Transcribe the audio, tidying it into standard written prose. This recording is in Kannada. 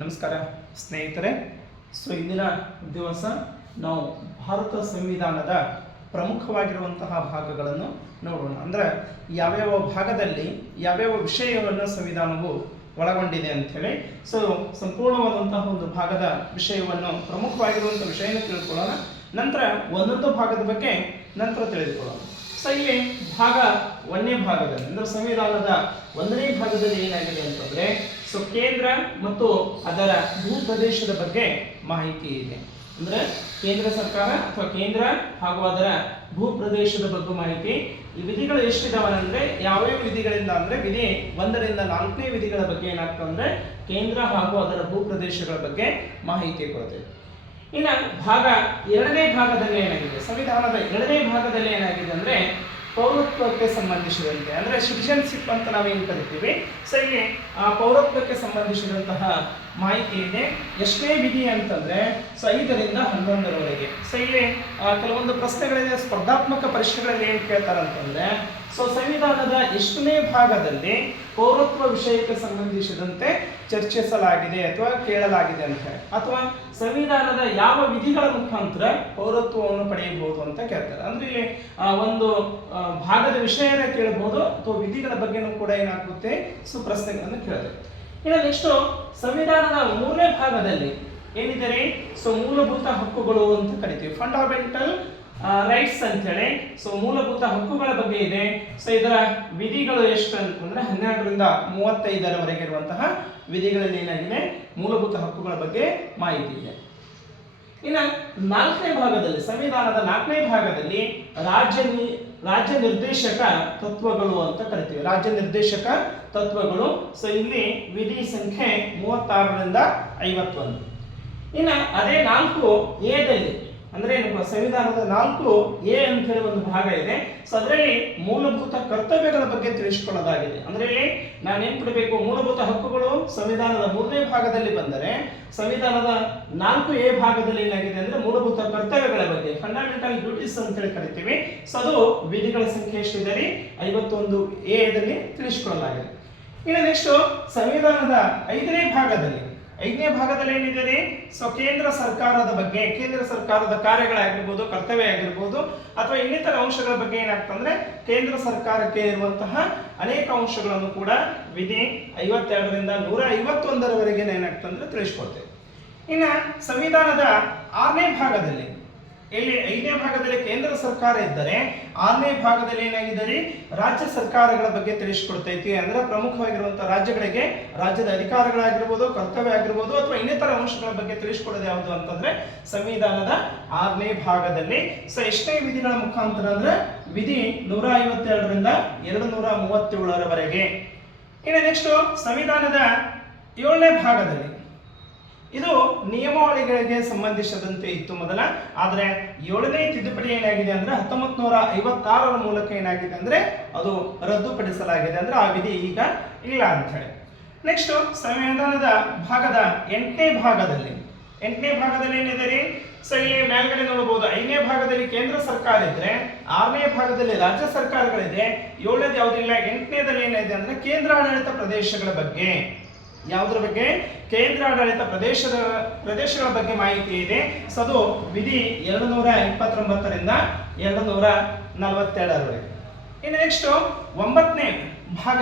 ನಮಸ್ಕಾರ ಸ್ನೇಹಿತರೆ. ಇಂದಿನ ದಿವಸ ನಾವು ಭಾರತ ಸಂವಿಧಾನದ ಪ್ರಮುಖವಾಗಿರುವಂತಹ ಭಾಗಗಳನ್ನು ನೋಡೋಣ. ಅಂದರೆ ಯಾವ್ಯಾವ ಭಾಗದಲ್ಲಿ ಯಾವ್ಯಾವ ವಿಷಯವನ್ನು ಸಂವಿಧಾನವು ಒಳಗೊಂಡಿದೆ ಅಂಥೇಳಿ ಸಂಪೂರ್ಣವಾದಂತಹ ಒಂದು ಭಾಗದ ವಿಷಯವನ್ನು ಪ್ರಮುಖವಾಗಿರುವಂಥ ವಿಷಯನ ತಿಳ್ಕೊಳ್ಳೋಣ. ನಂತರ ಒಂದೊಂದು ಭಾಗದ ಬಗ್ಗೆ ನಂತರ ತಿಳಿದುಕೊಳ್ಳೋಣ. ಇಲ್ಲಿ ಭಾಗ ಒಂದನೇ ಭಾಗದಲ್ಲಿ ಅಂದ್ರೆ ಸಂವಿಧಾನದ ಒಂದನೇ ಭಾಗದಲ್ಲಿ ಏನಾಗಿದೆ ಅಂತಂದ್ರೆ ಕೇಂದ್ರ ಮತ್ತು ಅದರ ಭೂ ಪ್ರದೇಶದ ಬಗ್ಗೆ ಮಾಹಿತಿ ಇದೆ. ಅಂದ್ರೆ ಕೇಂದ್ರ ಸರ್ಕಾರ ಅಥವಾ ಕೇಂದ್ರ ಹಾಗೂ ಅದರ ಭೂ ಪ್ರದೇಶದ ಬಗ್ಗೆ ಮಾಹಿತಿ. ಈ ವಿಧಿಗಳು ಎಷ್ಟಿದಾವೆ ಅಂದ್ರೆ ಯಾವ್ಯಾವ ವಿಧಿಗಳಿಂದ ಅಂದ್ರೆ ವಿಧಿ 1ರಿಂದ 4ನೇ ವಿಧಿಗಳ ಬಗ್ಗೆ ಏನಾಗ್ತದೆ ಅಂದ್ರೆ ಕೇಂದ್ರ ಹಾಗೂ ಅದರ ಭೂ ಪ್ರದೇಶಗಳ ಬಗ್ಗೆ ಮಾಹಿತಿ ಕೊಡುತ್ತೆ. ಇನ್ನು ಭಾಗ 2ನೇ ಭಾಗದಲ್ಲಿ ಏನಾಗಿದೆ, ಸಂವಿಧಾನದ 2ನೇ ಭಾಗದಲ್ಲಿ ಏನಾಗಿದೆ ಅಂದ್ರೆ ಪೌರತ್ವಕ್ಕೆ ಸಂಬಂಧಿಸಿದಂತೆ ಅಂದ್ರೆ ಸಿಟಿಜನ್ಶಿಪ್ ಅಂತ ನಾವೇನು ಕರಿತೀವಿ. ಇಲ್ಲಿ ಪೌರತ್ವಕ್ಕೆ ಸಂಬಂಧಿಸಿದಂತಹ ಮಾಹಿತಿ ಇದೆ. ಎಷ್ಟನೇ ವಿಧಿ ಅಂತಂದ್ರೆ 5ರಿಂದ 11ರವರೆಗೆ. ಇಲ್ಲಿ ಕೆಲವೊಂದು ಪ್ರಶ್ನೆಗಳಿದೆ, ಸ್ಪರ್ಧಾತ್ಮಕ ಪರೀಕ್ಷೆಗಳಲ್ಲಿ ಏನು ಕೇಳ್ತಾರಂತಂದ್ರೆ ಸಂವಿಧಾನದ ಎಷ್ಟನೇ ಭಾಗದಲ್ಲಿ ಪೌರತ್ವ ವಿಷಯಕ್ಕೆ ಸಂಬಂಧಿಸಿದಂತೆ ಚರ್ಚಿಸಲಾಗಿದೆ ಅಥವಾ ಕೇಳಲಾಗಿದೆ ಅಂತ, ಅಥವಾ ಸಂವಿಧಾನದ ಯಾವ ವಿಧಿಗಳ ಮುಖಾಂತರ ಪೌರತ್ವವನ್ನು ಪಡೆಯಬಹುದು ಅಂತ ಕೇಳ್ತಾರೆ. ಅಂದ್ರೆ ಇಲ್ಲಿ ಒಂದು ಭಾಗದ ವಿಷಯನ ಕೇಳಬಹುದು ಅಥವಾ ವಿಧಿಗಳ ಬಗ್ಗೆನೂ ಕೂಡ ಏನಾಗುತ್ತೆ ಪ್ರಶ್ನೆಗಳನ್ನು ಕೇಳಿದೆ. ಇನ್ನು ನೆಕ್ಸ್ಟ್ ಸಂವಿಧಾನದ 3ನೇ ಭಾಗದಲ್ಲಿ ಏನಿದೆ ಮೂಲಭೂತ ಹಕ್ಕುಗಳು ಅಂತ ಕರಿತೀವಿ, ಫಂಡಮೆಂಟಲ್ ರೈಟ್ಸ್ ಅಂತ ಹೇಳಿ. ಮೂಲಭೂತ ಹಕ್ಕುಗಳ ಬಗ್ಗೆ ಇದೆ. ಇದರ ವಿಧಿಗಳು ಎಷ್ಟು ಅಂತಂದ್ರೆ 12ರಿಂದ 35ರವರೆಗೆ ಇರುವಂತಹ ವಿಧಿಗಳಲ್ಲಿ ಏನಾಗಿದೆ ಮೂಲಭೂತ ಹಕ್ಕುಗಳ ಬಗ್ಗೆ ಮಾಹಿತಿ ಇದೆ. ಇನ್ನು 4ನೇ ಭಾಗದಲ್ಲಿ ಸಂವಿಧಾನದ 4ನೇ ಭಾಗದಲ್ಲಿ ರಾಜ್ಯ ನಿರ್ದೇಶಕ ತತ್ವಗಳು ಅಂತ ಕರಿತೀವಿ, ರಾಜ್ಯ ನಿರ್ದೇಶಕ ತತ್ವಗಳು. ಇಲ್ಲಿ ವಿಧಿ ಸಂಖ್ಯೆ 36ರಿಂದ 51. ಇನ್ನು ಅದೇ 4A ಅಂದ್ರೆ ಸಂವಿಧಾನದ 4A ಅಂತ ಹೇಳಿ ಒಂದು ಭಾಗ ಇದೆ. ಅದರಲ್ಲಿ ಮೂಲಭೂತ ಕರ್ತವ್ಯಗಳ ಬಗ್ಗೆ ತಿಳಿಸಿಕೊಳ್ಳಲಾಗಿದೆ. ಅಂದ್ರೆ ಇಲ್ಲಿ ನಾನೇನ್ ಕೊಡಬೇಕು, ಮೂಲಭೂತ ಹಕ್ಕುಗಳು ಸಂವಿಧಾನದ 3ನೇ ಭಾಗದಲ್ಲಿ ಬಂದರೆ ಸಂವಿಧಾನದ 4A ಭಾಗದಲ್ಲಿ ಏನಾಗಿದೆ ಅಂದ್ರೆ ಮೂಲಭೂತ ಕರ್ತವ್ಯಗಳ ಬಗ್ಗೆ, ಫಂಡಮೆಂಟಲ್ ಡ್ಯೂಟೀಸ್ ಅಂತ ಹೇಳಿ ಕರಿತೀವಿ. ಅದು ವಿಧಿಗಳ ಸಂಖ್ಯೆ ಎಷ್ಟಿದೆ 51A ತಿಳಿಸಿಕೊಳ್ಳಲಾಗಿದೆ. ಇನ್ನು ನೆಕ್ಸ್ಟ್ ಸಂವಿಧಾನದ 5ನೇ ಭಾಗದಲ್ಲಿ ಏನಿದೆ ಕೇಂದ್ರ ಸರ್ಕಾರದ ಬಗ್ಗೆ, ಕೇಂದ್ರ ಸರ್ಕಾರದ ಕಾರ್ಯಗಳಾಗಿರ್ಬೋದು, ಕರ್ತವ್ಯ ಆಗಿರ್ಬೋದು ಅಥವಾ ಇನ್ನಿತರ ಅಂಶಗಳ ಬಗ್ಗೆ ಏನಾಗ್ತಂದ್ರೆ ಕೇಂದ್ರ ಸರ್ಕಾರಕ್ಕೆ ಇರುವಂತಹ ಅನೇಕ ಅಂಶಗಳನ್ನು ಕೂಡ ವಿಧಿ 52ರಿಂದ 151ರವರೆಗೆ ಏನಾಗ್ತಂದ್ರೆ ತಿಳಿಸ್ಕೊಡ್ತೇವೆ. ಇನ್ನು ಸಂವಿಧಾನದ 6ನೇ ಭಾಗದಲ್ಲಿ, ಇಲ್ಲಿ 5ನೇ ಭಾಗದಲ್ಲಿ ಕೇಂದ್ರ ಸರ್ಕಾರ ಇದ್ದರೆ 6ನೇ ಭಾಗದಲ್ಲಿ ಏನಾಗಿದೆ ರಾಜ್ಯ ಸರ್ಕಾರಗಳ ಬಗ್ಗೆ ತಿಳಿಸಿಕೊಡ್ತೈತಿ. ಅಂದ್ರೆ ಪ್ರಮುಖವಾಗಿರುವಂತಹ ರಾಜ್ಯಗಳಿಗೆ ರಾಜ್ಯದ ಅಧಿಕಾರಗಳಾಗಿರ್ಬೋದು, ಕರ್ತವ್ಯ ಆಗಿರ್ಬೋದು ಅಥವಾ ಇನ್ನಿತರ ಅಂಶಗಳ ಬಗ್ಗೆ ತಿಳಿಸಿಕೊಡೋದು ಯಾವುದು ಅಂತಂದ್ರೆ ಸಂವಿಧಾನದ 6ನೇ ಭಾಗದಲ್ಲಿ. ಎಷ್ಟೇ ವಿಧಿಗಳ ಮುಖಾಂತರ ಅಂದ್ರೆ ವಿಧಿ 152ರಿಂದ 237ರವರೆಗೆ. ಇನ್ನು ನೆಕ್ಸ್ಟ್ ಸಂವಿಧಾನದ 7ನೇ ಭಾಗದಲ್ಲಿ ಇದು ನಿಯಮಾವಳಿಗಳಿಗೆ ಸಂಬಂಧಿಸಿದಂತೆ ಇತ್ತು ಮೊದಲ, ಆದ್ರೆ 7ನೇ ತಿದ್ದುಪಡಿ ಏನಾಗಿದೆ ಅಂದ್ರೆ 1956ರ ಮೂಲಕ ಏನಾಗಿದೆ ಅಂದ್ರೆ ಅದು ರದ್ದುಪಡಿಸಲಾಗಿದೆ. ಅಂದ್ರೆ ಆ ವಿಧಿ ಈಗ ಇಲ್ಲ ಅಂತ ಹೇಳಿ. ನೆಕ್ಸ್ಟ್ ಸಂವಿಧಾನದ ಭಾಗದ 8ನೇ ಭಾಗದಲ್ಲಿ ಏನಿದೆ ಇಲ್ಲಿ ಮೇಲ್ಗಡೆ ನೋಡಬಹುದು. 5ನೇ ಭಾಗದಲ್ಲಿ ಕೇಂದ್ರ ಸರ್ಕಾರ ಇದ್ರೆ 6ನೇ ಭಾಗದಲ್ಲಿ ರಾಜ್ಯ ಸರ್ಕಾರಗಳಿದೆ. 7ನೇದು ಯಾವುದಿಲ್ಲ. 8ನೇದಲ್ಲಿ ಏನಿದೆ ಅಂದ್ರೆ ಕೇಂದ್ರಾಡಳಿತ ಪ್ರದೇಶಗಳ ಬಗ್ಗೆ. ಯಾವುದರ ಬಗ್ಗೆ? ಕೇಂದ್ರಾಡಳಿತ ಪ್ರದೇಶಗಳ ಬಗ್ಗೆ ಮಾಹಿತಿ ಇದೆ. ಅದು ವಿಧಿ 229ರಿಂದ 247ರವರೆಗೆ. ಇನ್ನು ನೆಕ್ಸ್ಟ್ 9ನೇ ಭಾಗ